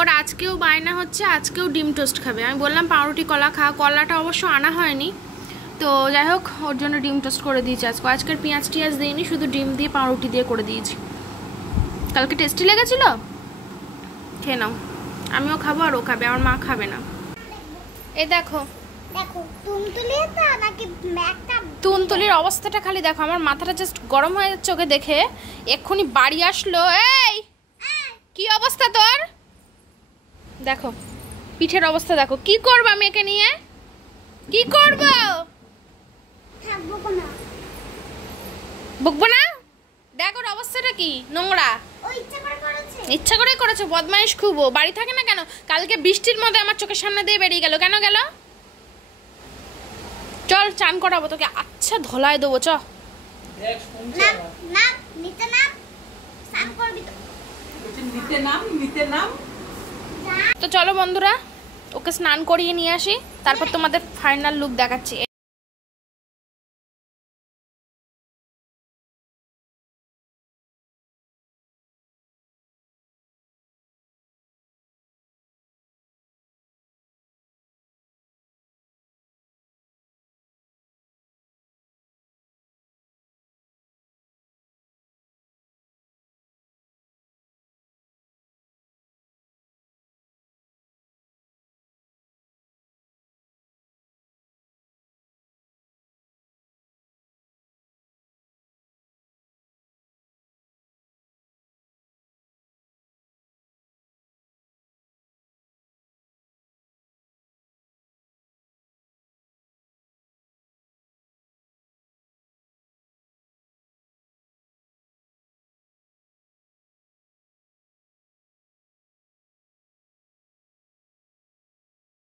ওর আজকেও বায়না হচ্ছে, আজকেও ডিম টোস্ট খাবে। আমি বললাম পাউরুটি কলা খা, কলাটা অবশ্য আনা হয়নি, তো যাই হোক ওর জন্য ডিম টোস্ট করে দিয়েছি আজকে। আজকের পেঁয়াজ টিয়াজ দিইনি, শুধু ডিম দিয়ে পাউরুটি দিয়ে করে দিয়েছি। কালকে টেস্টি লেগেছিল, খেয়ে নাও। আমিও খাবো আর ও খাবে, আমার মা খাবে না। এই দেখো দেখো তুনতুলিটা নাকি একটা তুনতুলির অবস্থাটা খালি দেখো, আমার মাথাটা জাস্ট গরম হয়ে যাচ্ছে ওকে দেখে। এক্ষুনি বাড়ি আসলো। এই কি অবস্থা তোর, দেখো পিঠের অবস্থা দেখো। কি করব আমি একে নিয়ে, কি করব? থাকবো না, বকবো না? দেখো ওর অবস্থাটা কি নোংরা। ও ইচ্ছা করে করেছে, ইচ্ছা করে করেছে, বদমাইশ খুব। ও বাড়ি থাকে না কেন? কালকে বৃষ্টির মধ্যে আমার চোখের সামনে দিয়ে বেরিয়ে গেল, কেন গেল? চল চান করাবো তোকে, আচ্ছা ধলায় দেবো। চ না না নিতে না স্নান করবি তো, নিতে নাম। তো চলো বন্ধুরা, ওকে স্নান করিয়ে নিয়ে আসি, তারপর তোমাদের ফাইনাল লুক দেখাচ্ছি।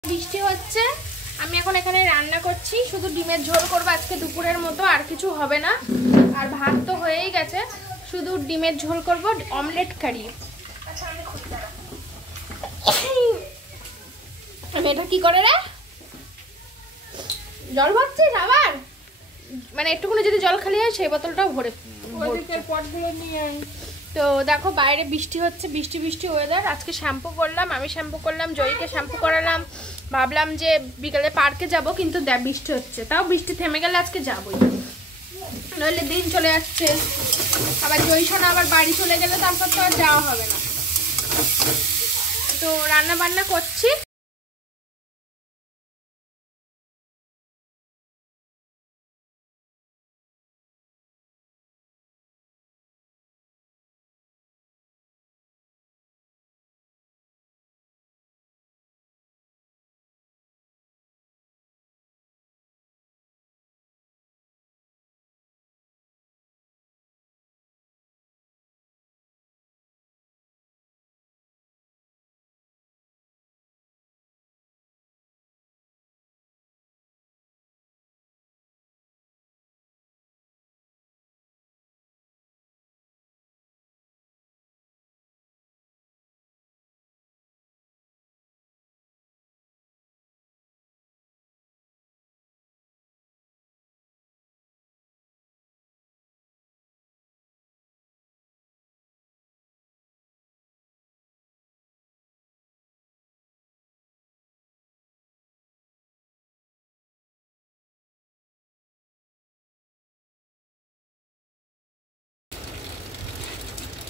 বৃষ্টি হচ্ছে, আমি এখন এখানে রান্না করছি, শুধু ডিমের ঝোল করবো আজকে দুপুরের মতো, আর কিছু হবে না। আর ভাত তো হয়েই গেছে, শুধু ডিমের ঝোল করব, অমলেট কারি। আচ্ছা আমি এটা কি করে রে, জল ভরছিস আবার? মানে একটুখানি যদি জল খালি হয় সেই বোতলটাও ভরে পটগুলো নিয়ে। তো দেখো বাইরে বৃষ্টি হচ্ছে, বৃষ্টি বৃষ্টি ওয়েদার। আজকে শ্যাম্পু করলাম, আমি শ্যাম্পু করলাম, জয়ীকে শ্যাম্পু করালাম। ভাবলাম যে বিকালে পার্কে যাব, কিন্তু বৃষ্টি হচ্ছে। তাও বৃষ্টি থেমে গেলে আজকে যাবই, নইলে দিন চলে যাচ্ছে। আবার জয়ী সোনা আবার বাড়ি চলে গেলে তারপর তো আর যাওয়া হবে না। তো রান্না বান্না করছি।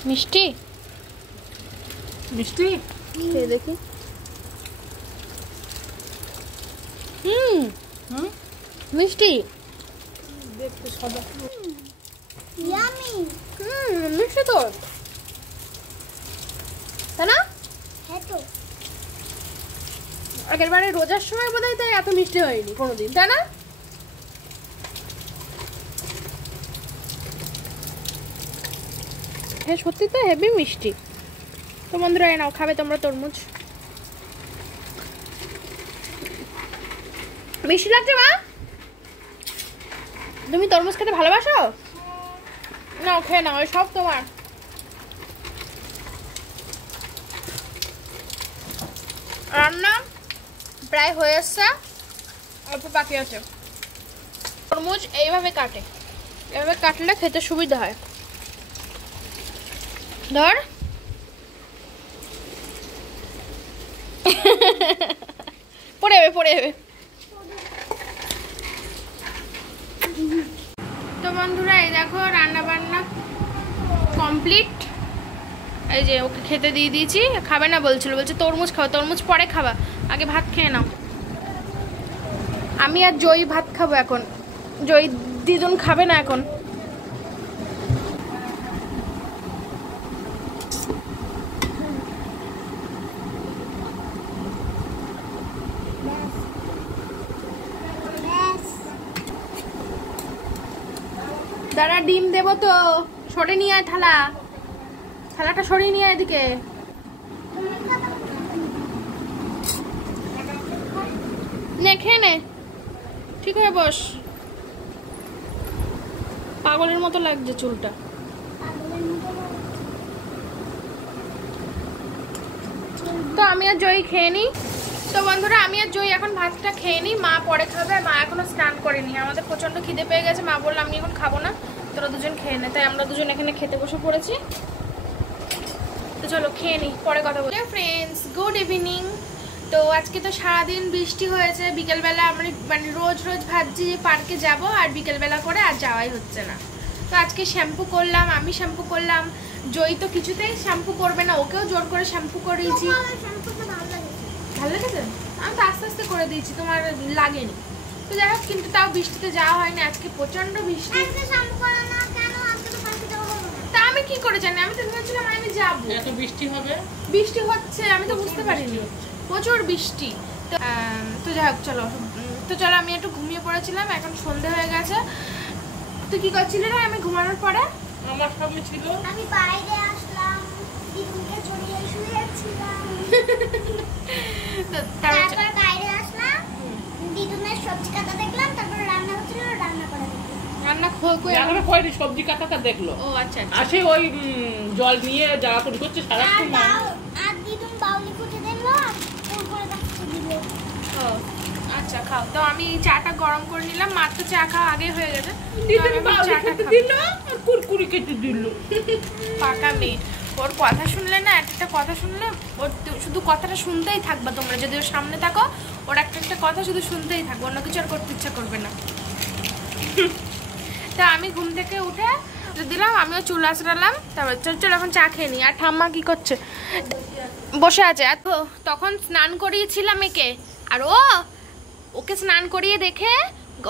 মিষ্টি মিষ্টি খেয়ে দেখি। মিষ্টি দেখতে সাদা, ইয়ামি মিষ্টি তো, তাই না? হ্যাঁ তো আগের বারে রোজার সময় বোধহয় তাই এত মিষ্টি হয়নি কোনোদিন, তাই না? হ্যাঁ সত্যি তো হেভি মিষ্টি। তো বন্ধুরা নাও, খাবে তোমরা তরমুজ? মিষ্টি লাগছে মা? তুমি তরমুজ খেতে ভালোবাসো? নাও খেয়ে নাও, সব তোমার। রান্না প্রায় হয়ে এসছে, অল্প বাকি আছে। তরমুজ এইভাবে কাটে, এভাবে কাটলে খেতে সুবিধা হয়। ধর পড়ে যাবে পড়ে যাবে। তো বন্ধুরা এই দেখো রান্না বান্না কমপ্লিট। এই যে ওকে খেতে দিয়ে দিয়েছি, খাবে না বলছিল, বলছে তরমুজ খাও, তরমুজ পরে খাবা, আগে ভাত খেয়ে নাও। আমি আর জয়ী ভাত খাবো এখন, জয়ী দিদুন খাবে না এখন। দাঁড়া ডিম দেবো তো, সরে নিয়ে আয় থালা, থালাটা সরিয়ে নিয়ে আয় এদিকে। নে খেয়ে নে, ঠিক হয়ে বস। পাগলের মতো লাগছে চুলটা। তো আমি আর জয়ী খেয়ে নিই। তো বন্ধুরা আমি আর জয়ী এখন ভাতটা খেয়ে নিই, মা পরে খাবে, মা এখনো স্নান করেনি। আমাদের প্রচন্ড খিদে পেয়ে গেছে, মা বললো আমি এখন খাবো না, তোরা দুজন খেয়ে নে। তাই আমরা দুজন এখানে খেতে বসে পড়েছি। তো চলো খেয়ে নিই, পরে কথা বলি। Friends good evening. তো আজকে তো সারাদিন বৃষ্টি হয়েছে, বিকেলবেলা মানে রোজ রোজ ভাবছি যে পার্কে যাব, আর বিকেলবেলা করে আর যাওয়াই হচ্ছে না। তো আজকে শ্যাম্পু করলাম, আমি শ্যাম্পু করলাম, জয়ী তো কিছুতেই শ্যাম্পু করবে না, ওকেও জোর করে শ্যাম্পু করিয়েছি। ভালো লেগেছে? আমি তো আস্তে আস্তে করে দিয়েছি, তোমার লাগেনি। তো যাই হোক, কিন্তু তাও বৃষ্টিতে যাওয়া হয়নি, আজকে প্রচন্ড বৃষ্টি। তা আমি কি করে জানি, আমি তো ভেবেছিলাম আমি যাবো, এত বৃষ্টি হবে, বৃষ্টি হচ্ছে আমি তো বুঝতে পারিনি, প্রচুর বৃষ্টি। তো যাই হোক চলো, তো চলো আমি একটু ঘুমিয়ে পড়েছিলাম, এখন সন্ধে হয়ে গেছে। তুই কি করছিলি রে আমি ঘুমানোর পরে? আমার সবই ছিল, আমি বাইরে আসলাম, দিদুনকে ছড়িয়ে শুয়েছিলাম। তারপর বাইরে আসলাম, দিদুনের সবজি কাটা দেখলাম, তারপর রান্না হচ্ছিল, রান্না করে রান্না রান্না করে সবজি কাটাটা দেখলো। ও আচ্ছা আসে ওই জল নিয়ে যাওয়া করি করছে সারাক্ষণ। আর দিদুন বাউলি খুঁজে দেখলো, ফুল করে কাটছে দিল। ও আচ্ছা খাও। তো আমি চাটা গরম করে নিলাম, মার তো চা খাওয়া আগে হয়ে গেছে, দিদুন বাউলি খেতে দিল আর কুরকুরি কেটে দিল। পাকা মেয়ে, ওর কথা শুনলে না, একটা কথা শুনলে ওর শুধু কথাটা শুনতেই থাকবা তোমরা, যদি ওর সামনে থাকো ওর একটা কথা শুধু শুনতেই থাকবো, অন্য কিছু আর করতে ইচ্ছা করবে না। তা আমি ঘুম থেকে উঠে দিলাম, আমিও চুল আঁচড়ালাম, তারপর চল এখন চা খেয়ে নিই। আর ঠাম্মা কি করছে? বসে আছে। এত তখন স্নান করিয়েছিলাম একে, আর ওকে স্নান করিয়ে দেখে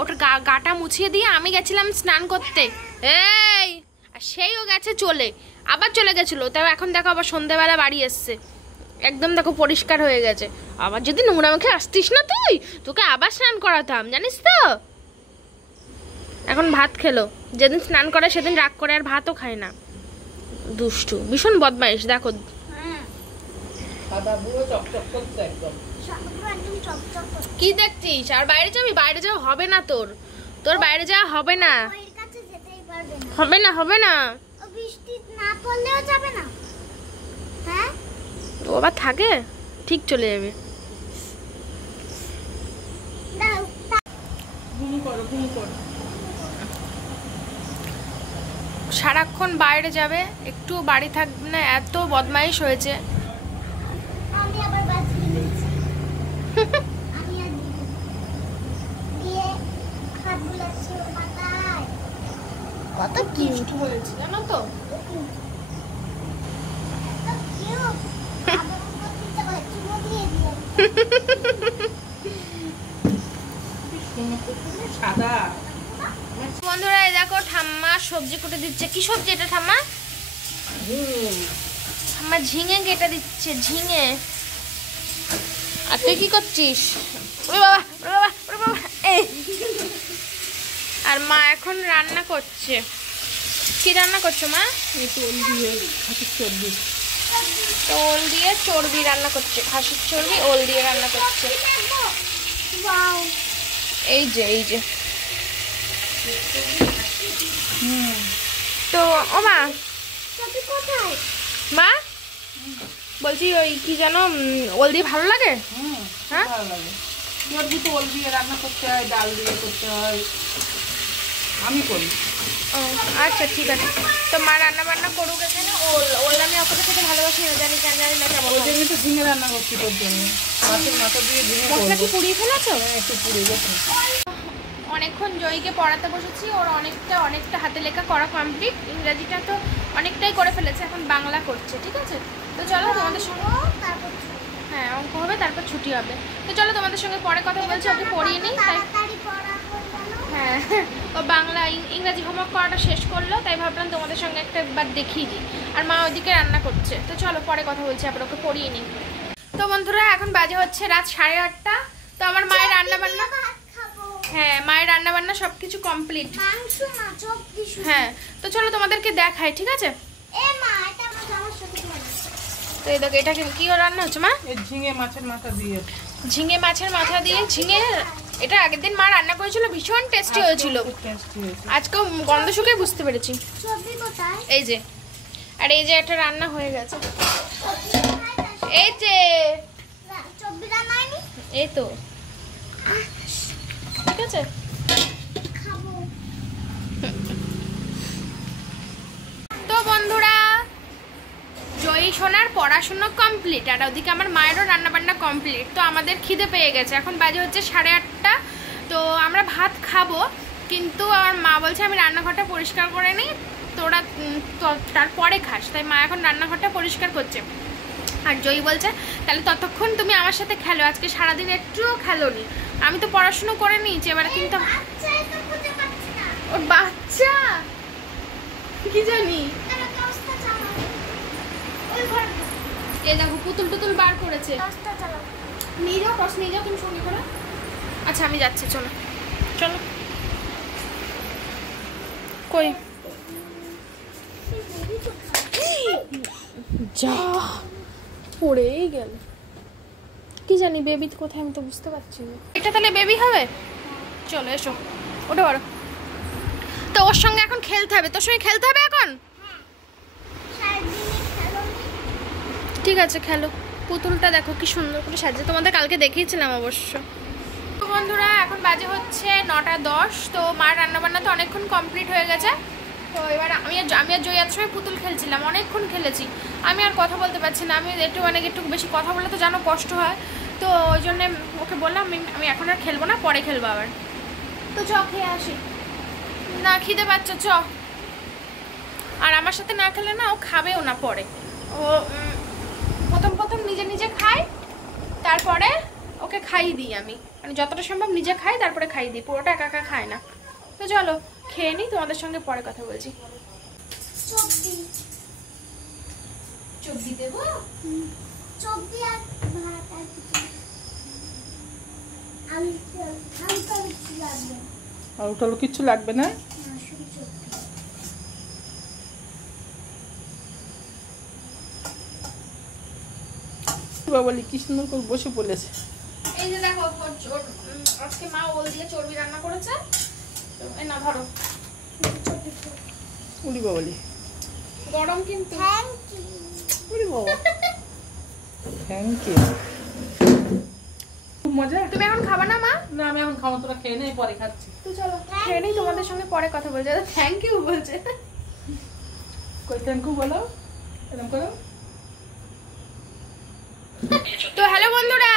ওটার গাটা মুছিয়ে দিয়ে আমি গেছিলাম স্নান করতে, এই আর সেই ও গেছে চলে, আবার চলে গেছিলো। তাও এখন দেখো আবার সন্ধ্যেবেলা বাড়ি এসছে, একদম দেখো পরিষ্কার হয়ে গেছে। আবার যদি নোংরা মুখে আসতিস না তুই, তোকে আবার স্নান করাতাম জানিস তো। এখন ভাত খেলো, যেদিন স্নান করে সেদিন রাগ করে আর ভাতও খায় না, দুষ্টু ভীষণ বদমাইশ। দেখো সাদা বুড়ো চকচক করছে একদম। কি দেখছিস? আর বাইরে যাবি? বাইরে যাওয়া হবে না, তোর বাইরে যাওয়া হবে না, হবে না, হবে না। বৃষ্টি না পড়লেও যাবে না? হ্যাঁ, ও আবার থাকে, ঠিক চলে যাবে। ঘুম করো, ঘুম করো। সারাক্ষণ বাইরে যাবে, একটু বাড়ি থাকবে না, এত বদমাইশ হয়েছে। আমি আবার বাঁচিয়ে নিয়েছি। আমি আর দিদুন দিয়ে হাত বুলাচ্ছি ওর মাথায়। কত কিউট হয়েছে জানো তো। সাদা বন্ধুরা এই দেখো ঠাম্মা সবজি কুটে দিচ্ছে। কি সবজি এটা ঠাম্মা? ঠাম্মা ঝিঙে কেটে দিচ্ছে, ঝিঙে। আর তুই কি করছিস? ওরে বাবা, ওরে বাবা, ওরে বাবা। আর মা এখন রান্না করছে। কি রান্না করছো মা? তোল দিয়ে খাসির চর্বি, ওল দিয়ে চর্বি রান্না করছে, খাসির চর্বি ওল দিয়ে রান্না করছে। এই যে তো ও মা মা বলছি ওই কি যেন ওল দিয়ে ভালো লাগে? হ্যাঁ ভালো লাগে। চর্বি তো ওল দিয়ে রান্না করতে হয়, ডাল দিয়ে করতে হয়, আমি করি। ও আচ্ছা ঠিক আছে। তো মা রান্না বান্না করুক এখানে। ওল আমি অতটা খেতে ভালোবাসি না, জানি না কেমন। ওই জন্য তো ঝিঙে রান্না করছি তোর জন্য। মাছের মাথা দিয়ে ঝিঙে মশলা কি পুড়িয়ে ফেলেছো? একটু পুড়ে গেছে। অনেকক্ষণ জয়ীকে পড়াতে বসেছি, ওর অনেকটা হাতে লেখা করা কমপ্লিট। ইংরেজিটা তো অনেকটাই করে ফেলেছে, এখন বাংলা করছে। ঠিক আছে, তো চলো তোমাদের সঙ্গে, হ্যাঁ অঙ্ক হবে তারপর ছুটি হবে। তো চলো তোমাদের সঙ্গে পরে কথা বলছি, ওকে পড়িয়ে নিই। তাই হ্যাঁ, ও বাংলা ইংরাজি হোমওয়ার্ক করাটা শেষ করলো, তাই ভাবলাম তোমাদের সঙ্গে একবার দেখিয়ে দিই। আর মা ওইদিকে রান্না করছে। তো চলো পরে কথা বলছি, আবার ওকে পড়িয়ে নিই। তো বন্ধুরা এখন বাজে হচ্ছে রাত 8:30। তো আমার মায়ের রান্না বান্না, হ্যাঁ মায়ের রান্না বান্না সবকিছু কমপ্লিট। হ্যাঁ, তো চলো তোমাদেরকে দেখাই। ঠিক আছে, তো এই দেখো এটা কি রান্না হচ্ছে মা? ঝিঙে মাছের মাথা দিয়ে। ঝিঙে মাছের মাথা দিয়ে ঝিঙে, এটা আগের দিন মা রান্না করেছিল, ভীষণ টেস্টি হয়েছিল। আজকেও গন্ধ শুকে বুঝতে পেরেছি। এই যে, আর এই যে একটা রান্না হয়ে গেছে, এই যে এই তো, ঠিক আছে। তো বন্ধুরা, জয়ী সোনার পড়াশোনা কমপ্লিট, আর ওদিকে আমার মায়েরও রান্নাবান্না কমপ্লিট। তো আমাদের খিদে পেয়ে গেছে, এখন বাজে হচ্ছে 8:30। তো আমরা ভাত খাবো, কিন্তু আমার মা বলছে আমি রান্নাঘরটা পরিষ্কার করে নিই, তোরা তারপরে খাস। তাই মা এখন রান্নাঘরটা পরিষ্কার করছে। আর জয়ী বলছে তাহলে ততক্ষণ তুমি আমার সাথে খেলো, আজকে সারাদিন একটুও খেলোনি। আমি তো পড়াশুনো করে নিয়েছি, এবারে কিন্তু ওর বাচ্চা কি জানি, এই দেখো পুতুল টুতুল বার করেছে। নিয়ে যাও টস, নিয়ে যাও তুমি সঙ্গে করে। আচ্ছা আমি যাচ্ছি, চলো চলো। কই যা পড়েই গেল, কি জানি বেবি কোথায়, আমি তো বুঝতে পারছি না। এটা তাহলে বেবি হবে? চলো এসো, ওটা বড়। তো ওর সঙ্গে এখন খেলতে হবে, তোর সঙ্গে খেলতে হবে এখন। ঠিক আছে খেলো। পুতুলটা দেখো কি সুন্দর করে সাজিয়ে, তোমাদের কালকে দেখিয়েছিলাম অবশ্য। তো বন্ধুরা এখন বাজে হচ্ছে 9:10। তো মার রান্নাবান্না তো অনেকক্ষণ কমপ্লিট হয়ে গেছে। তো এবার আমি আর জয় এত সময় পুতুল খেলছিলাম, অনেকক্ষণ খেলেছি। আমি আর কথা বলতে পারছি না, আমি একটু বেশি কথা বললে তো জানো কষ্ট হয়। তো ওই জন্যে ওকে বললাম আমি এখন আর খেলবো না, পরে খেলবো আবার। তো চ খেয়ে আসি। না খিদে পাচ্ছে, চ। আর আমার সাথে না খেলে না ও খাবেও না পরে। ও প্রথম নিজে নিজে খায়, তারপরে ওকে খাইয়ে দিই আমি, মানে যতটা সম্ভব নিজে খাই তারপরে খাইয়ে দিই, পুরোটা একা একা খায় না। তো চলো খেয়ে নিই, তোমাদের সঙ্গে পরে কথা বলছি। চব্বি দেবো, আর ওটালো কিচ্ছু লাগবে না। বলি কি সুন্দর করে বসে পড়েছে। এই যে দেখো আজকে মা ওল দিয়ে চর্বি রান্না করেছে। এই না ধরো, উড়ি বাবলি গরম কিন্তু। উড়ি বাবা, থ্যাংক ইউ, খুব মজা। তুমি এখন খাবা না মা? না আমি এখন খাবো, তোরা খেয়ে নেই, পরে খাচ্ছি। তো চলো খেয়ে নেই, তোমাদের সঙ্গে পরে কথা বলছি। থ্যাংক ইউ বলছে, কই থ্যাংক ইউ বলো, এরকম করো। তো হ্যালো বন্ধুরা,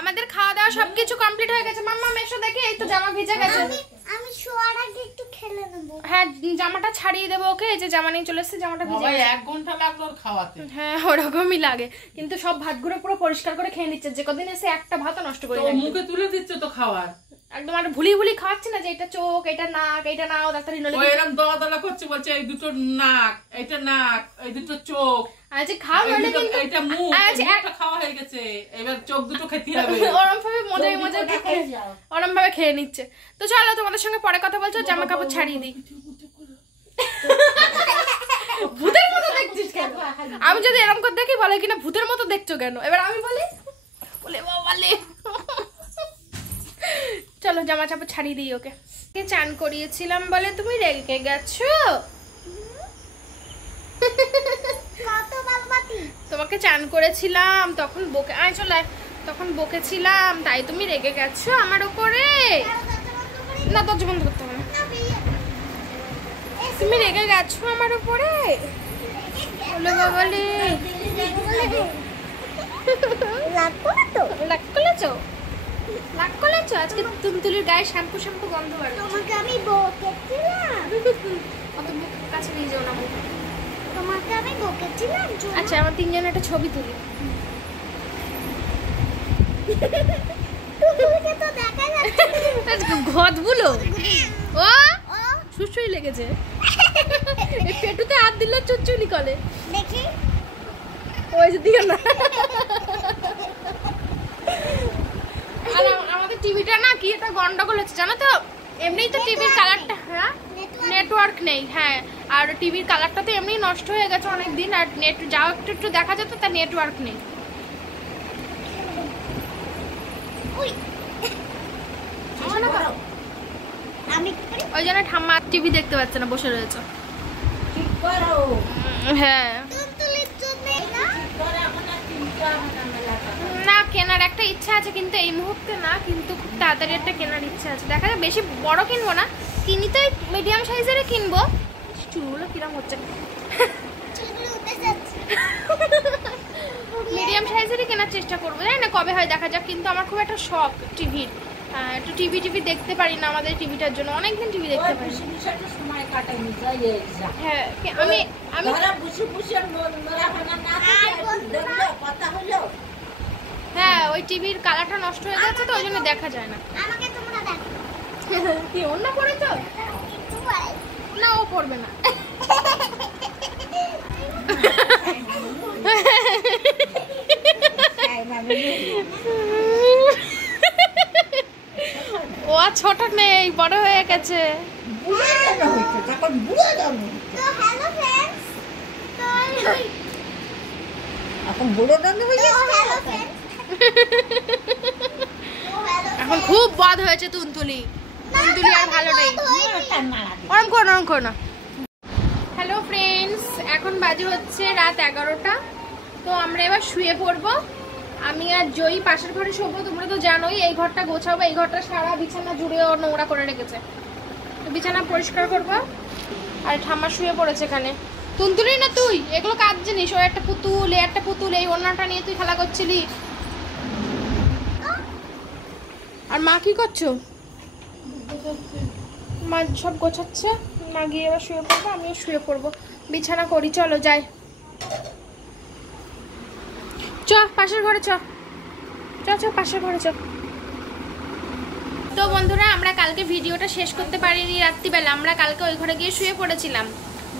আমাদের খাওয়া দাওয়া সবকিছু কমপ্লিট হয়ে গেছে। মাম্মা এসো দেখি, এই তো জামা ভিজে গেছে। আমি শোয়ার আগে একটু খেলে নেব। হ্যাঁ জামাটা ছাড়িয়ে দেবো ওকে, এই যে জামা নিয়ে চলে এসেছে, জামাটা ভিজে ভাই গেছে। 1 ঘন্টা লাগলো ওর খাওয়াতে। হ্যাঁ ওরকমই লাগে, কিন্তু সব ভাতগুলো পুরো পরিষ্কার করে খেয়ে নিচ্ছে। যে কদিন এসে একটা ভাতও নষ্ট করে তো মুখে তুলে দিচ্ছে তো খাওয়ার, একদম। আর ভুলি খাওয়াচ্ছে না যে এটা চোখ, এটা নাক, এটা নাও, ডাক্তারি নলে ও এরকম দলা করছে, বলছে এই দুটো নাক, এটা নাক, এই দুটো চোখ, আজ খাও নলে কিন্তু এটা মুখ, এটা খাওয়া হয়ে গেছে, এবার চোখ দুটো খেতে হবে। ওরম ভাবে ওরম ভাবে খেয়ে নিচ্ছে। তো চলো তোমাদের সঙ্গে পরে কথা বলছো, জামা কাপড় ছাড়িয়ে দিই। ভূতের মতো দেখছিস কেন? আমি যদি এরকম করে দেখি বলে কিনা ভূতের মতো দেখছো কেন, এবার আমি বলে বাবালে। চলো জামা কাপড় ছাড়িয়ে দিই ওকে। চান করিয়েছিলাম বলে তুমি রেগে গেছো? তোমাকে চান করেছিলাম তখন তখন বকেছিলাম, তাই তুমি রেগে গেছো আমার উপরে? না দরজা বন্ধ করতে হবে না। তুমি রেগে গেছো আমার উপরে? বলো বাবালে, লাগতো না তো? করেছো? রাগ করেছো? আজকে তুলতুলির গায়ে শ্যাম্পু গন্ধ বার হচ্ছে। তোমাকে আমি বকেছিলাম। অত মুখ কাছে নিয়ে যাও না মুখ। তোমাকে আমি বকেছিলাম। আচ্ছা আমরা তিনজন একটা ছবি তুলি। তুলতুলিকে তো দেখা যাচ্ছে না। ঘটগুলো ও ও সুসুই লেগেছে। এই পেটুতে হাত দিল চুচুনি কলে। দেখি ওই যে দিও না। আর আমাদের টিভিটা না কি একটা গন্ডগোল হচ্ছে জানো তো। এমনিই তো টিভির কালারটা হ্যাঁ নেটওয়ার্ক নেই। হ্যাঁ আর টিভির কালারটা তো এমনি নষ্ট হয়ে গেছে অনেক দিন। আর নেট যাও একটু দেখা যেত তার নেটওয়ার্ক নেই। ওই আমি ওই জন্য ঠাম্মা টিভি দেখতে পাচ্ছে না, বসে রয়েছে। ঠিক করো হ্যাঁ তুলতুলির জন্য না ঠিক করে এখন আর চিন্তা হবে না মেলাটা। না কেনার একটা ইচ্ছা আছে কিন্তু এই মুহূর্তে না, কিন্তু খুব তাড়াতাড়ি একটা কেনার ইচ্ছা আছে। দেখা যায় বেশি বড় কিনবো না, কিনি তো মিডিয়াম সাইজেরই কিনবো। চুলগুলো কিরম হচ্ছে, চুলগুলো উঠে যাচ্ছে। মিডিয়াম সাইজেরই কেনার চেষ্টা করবো, জানি না কবে হয় দেখা যাক। কিন্তু আমার খুব একটা শখ টিভির, একটু টিভি দেখতে পারি না আমাদের টিভিটার জন্য, অনেকদিন টিভি দেখতে পারি না। সময় কাটাই নি যাই যা হ্যাঁ আমি ধরা বুঝে বুঝে নোরা ভাঙা না দেখলো কথা হলো। হ্যাঁ ওই টিভির কালারটা নষ্ট হয়ে যাচ্ছে তো ওই জন্য দেখা যায় না। আমাকে তোমরা দেখো কি অন্য পড়েছো? একটু পরে না ও পড়বে না। ও আর ছোট নেই, বড় হয়ে গেছে। বুড়ো জানো হয়েছে তখন বুড়ো জানো তো হ্যালো ফ্রেন্ডস তো এখন বুড়ো জানো হয়ে হ্যালো গেছে। ফ্রেন্ডস এখন খুব বদ হয়েছে তুনতুলি আর ভালো নেই। ওরম করো না। হ্যালো ফ্রেন্ডস, এখন বাজে হচ্ছে রাত 11টা। তো আমরা এবার শুয়ে পড়বো। আমি আর জয়ী পাশের ঘরে শোবো। তোমরা তো জানোই এই ঘরটা গোছাবো, এই ঘরটা সারা বিছানা জুড়ে ও নোংরা করে রেখেছে। তো বিছানা পরিষ্কার করবো। আর ঠাম্মা শুয়ে পড়েছে এখানে। তুনতুলি না তুই এগুলো কাজ জিনিস, ও একটা পুতুল এ একটা পুতুল, এই ওড়নাটা নিয়ে তুই খেলা করছিলি। আর মা কি করছো? মা সব গোছাচ্ছে। মা গিয়ে এবার শুয়ে পড়বো, আমিও শুয়ে পড়বো। বিছানা করি, চলো যাই। চ পাশের ঘরে চ পাশের ঘরে চ। তো বন্ধুরা আমরা কালকে ভিডিওটা শেষ করতে পারিনি রাত্রিবেলা। আমরা কালকে ওই ঘরে গিয়ে শুয়ে পড়েছিলাম,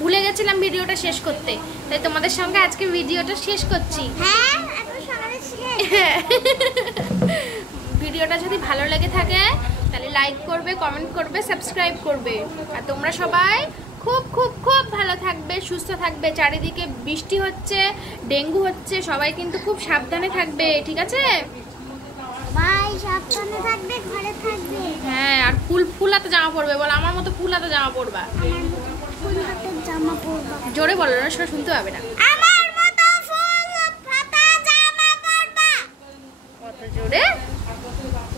ভুলে গেছিলাম ভিডিওটা শেষ করতে। তাই তোমাদের সঙ্গে আজকে ভিডিওটা শেষ করছি। হ্যাঁ এখন সকালে শেষ। ভিডিওটা যদি ভালো লেগে থাকে তাহলে লাইক করবে, কমেন্ট করবে, সাবস্ক্রাইব করবে। আর তোমরা সবাই খুব খুব খুব ভালো থাকবে, সুস্থ থাকবে। চারিদিকে বৃষ্টি হচ্ছে, ডেঙ্গু হচ্ছে, সবাই কিন্তু খুব সাবধানে থাকবে, ঠিক আছে? ভাই সাবধানে থাকবে, ঘরে থাকবে। হ্যাঁ আর ফুল হাতে জামা পরবে, বল আমার মতো ফুল হাতে জামা পরবা। আমার মতো ফুল হাতের জামা পরবা। জোরে বলো না, সবাই শুনতে পাবে না। আমার মতো ফুল হাতা জামা পরবা। কত জোরে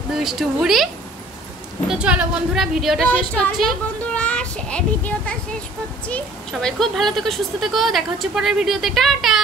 দুষ্টু বুড়ি। তো চলো বন্ধুরা ভিডিওটা শেষ করছি। বন্ধুরা এই ভিডিওটা শেষ করছি। সবাই খুব ভালো থেকো, সুস্থ থেকো। দেখা হচ্ছে পরের ভিডিওতে। টাটা।